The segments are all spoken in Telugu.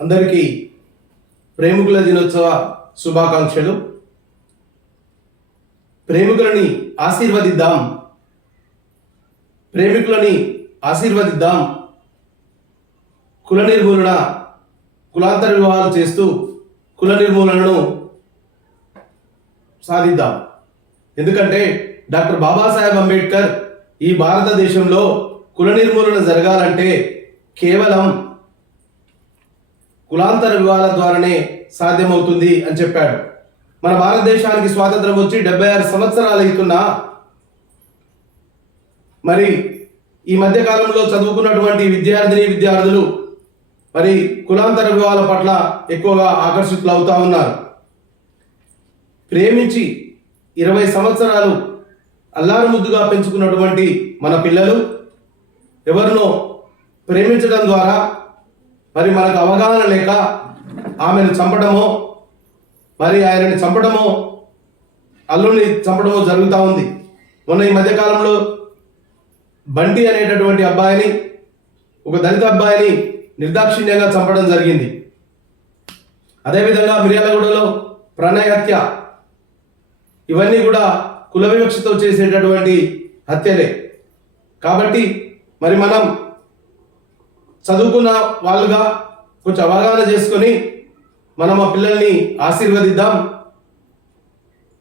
అందరికీ ప్రేమికుల దినోత్సవ శుభాకాంక్షలు. ప్రేమికులని ఆశీర్వదిద్దాం. ప్రేమికులని ఆశీర్వదిద్దాం. కుల నిర్మూలన కులాంతర వివాహాలు చేస్తూ కుల నిర్మూలనను సాధిద్దాం. ఎందుకంటే డాక్టర్ బాబాసాహెబ్ అంబేద్కర్ ఈ భారతదేశంలో కుల నిర్మూలన జరగాలంటే కేవలం కులాంతర వివాహాల ద్వారానే సాధ్యమవుతుంది అని చెప్పాడు. మన భారతదేశానికి స్వాతంత్రం వచ్చి డెబ్బై ఆరు సంవత్సరాలు అవుతున్నా మరి ఈ మధ్య కాలంలో చదువుకున్నటువంటి విద్యార్థిని విద్యార్థులు మరి కులాంతర వివాహాల పట్ల ఎక్కువగా ఆకర్షితులు అవుతా ఉన్నారు. ప్రేమించి ఇరవై సంవత్సరాలు అల్లారు ముద్దుగా పెంచుకున్నటువంటి మన పిల్లలు ఎవరినో ప్రేమించడం ద్వారా మరి మనకు అవగాహన లేక ఆమెను చంపడమో మరి ఆయనని చంపడమో అల్లుని చంపడమో జరుగుతూ ఉంది. మొన్న ఈ మధ్యకాలంలో బంటి అనేటటువంటి అబ్బాయిని ఒక దళిత అబ్బాయిని నిర్దాక్షిణ్యంగా చంపడం జరిగింది. అదేవిధంగా మిర్యాలగూడలో ప్రణయ హత్య ఇవన్నీ కూడా కుల వివక్షతో చేసేటటువంటి హత్యలే. కాబట్టి మరి మనం చదువుకున్న వాళ్ళుగా కొంచెం అవగాహన చేసుకొని మనం ఆ పిల్లల్ని ఆశీర్వదిద్దాం.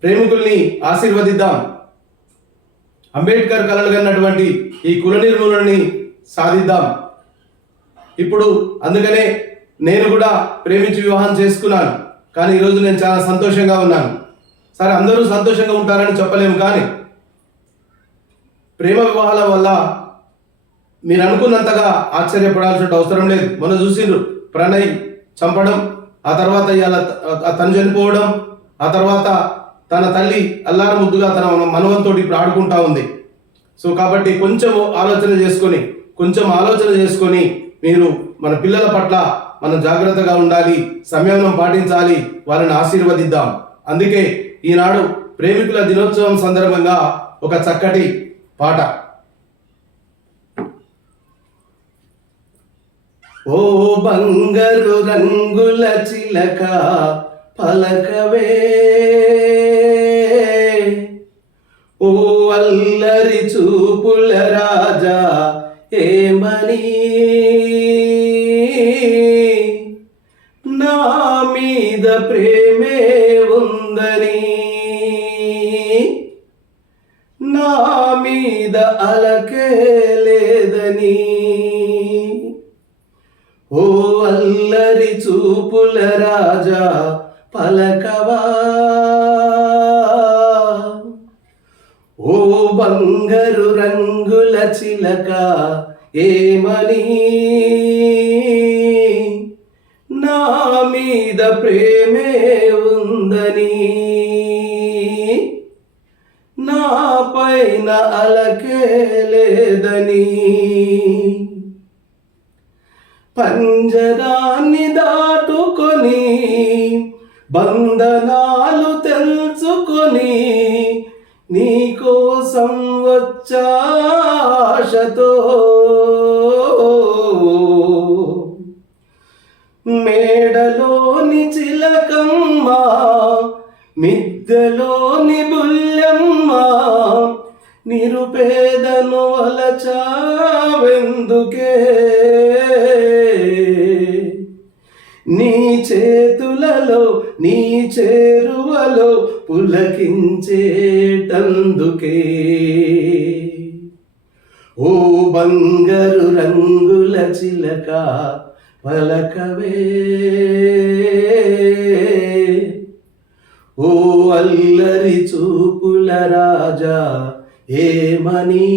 ప్రేమికుల్ని ఆశీర్వదిద్దాం. అంబేద్కర్ కలలుగన్నటువంటి ఈ కుల నిర్మూలనని సాధిద్దాం. ఇప్పుడు అందుకనే నేను కూడా ప్రేమించి వివాహం చేసుకున్నాను. కానీ ఈరోజు నేను చాలా సంతోషంగా ఉన్నాను. సరే అందరూ సంతోషంగా ఉంటారని చెప్పలేము కానీ ప్రేమ వివాహాల వల్ల మీరు అనుకున్నంతగా ఆశ్చర్యపడాల్సిన అవసరం లేదు. మొన్న చూసిండ్రు. ప్రణయ్ చంపడం ఆ తర్వాత ఇవాళ తను చనిపోవడం ఆ తర్వాత తన తల్లి అల్లార ముద్దుగా తన మనవంతో ఇప్పుడు ఆడుకుంటా ఉంది. సో కాబట్టి కొంచెం ఆలోచన చేసుకొని కొంచెం ఆలోచన చేసుకొని మీరు మన పిల్లల పట్ల మనం జాగ్రత్తగా ఉండాలి సంయమనం పాటించాలి వారిని ఆశీర్వదిద్దాం. అందుకే ఈనాడు ప్రేమికుల దినోత్సవం సందర్భంగా ఒక చక్కటి పాట. ఓ బంగారు రంగుల చిలక పలకవే. ఓ అల్లరి చూపుల రాజా ఏమని? నా మీద ప్రేమే ఉందని. నా మీద అలకే లేదని. చూపుల రాజా పలకవా? ఓ బంగారు రంగుల చిలక ఏమని? నా మీద ప్రేమే ఉందని. నా పైన అలకే లేదని. పంజరాన్ని దాటుకొని బంధనాలు తెలుసుకొని నీకోసం వచ్చాశతో మేడలోని చిలకమ్మ మిద్దెలోని బుల్లెమ్మ నిరుపేదను అలచావెందుకే నీ చేతులలో నీ చేరువలో పులకించేటందుకే. ఓ బంగారు రంగుల చిలక పలకవే. ఓ అల్లరి చూపుల రాజా ఏమనీ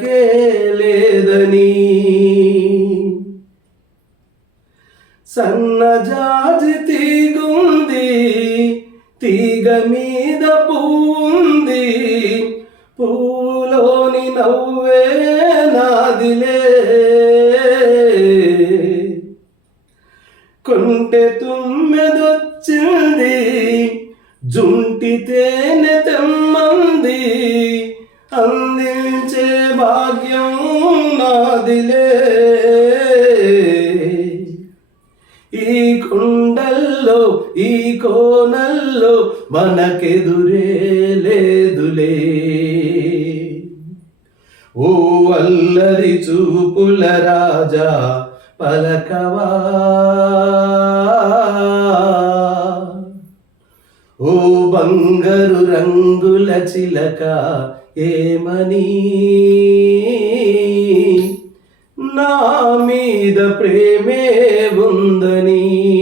అలకే లేదని. సన్నజాజి తీగుంది తీగ మీద పువ్వుంది. పూలోని నవ్వే నాదిలే కొంటె తుమ్మెదొచ్చింది జుంటి తేనె తెమ్మంది. అంది నాదిలే ఈ కుండల్లో ఈ కోనల్లో మనకెదురే లేదులే. ఓ అల్లరి చూపుల రాజా పలకవా. ఓ బంగారు రంగుల చిలక ఏమనీ? నా మీద ప్రేమే ఉందని.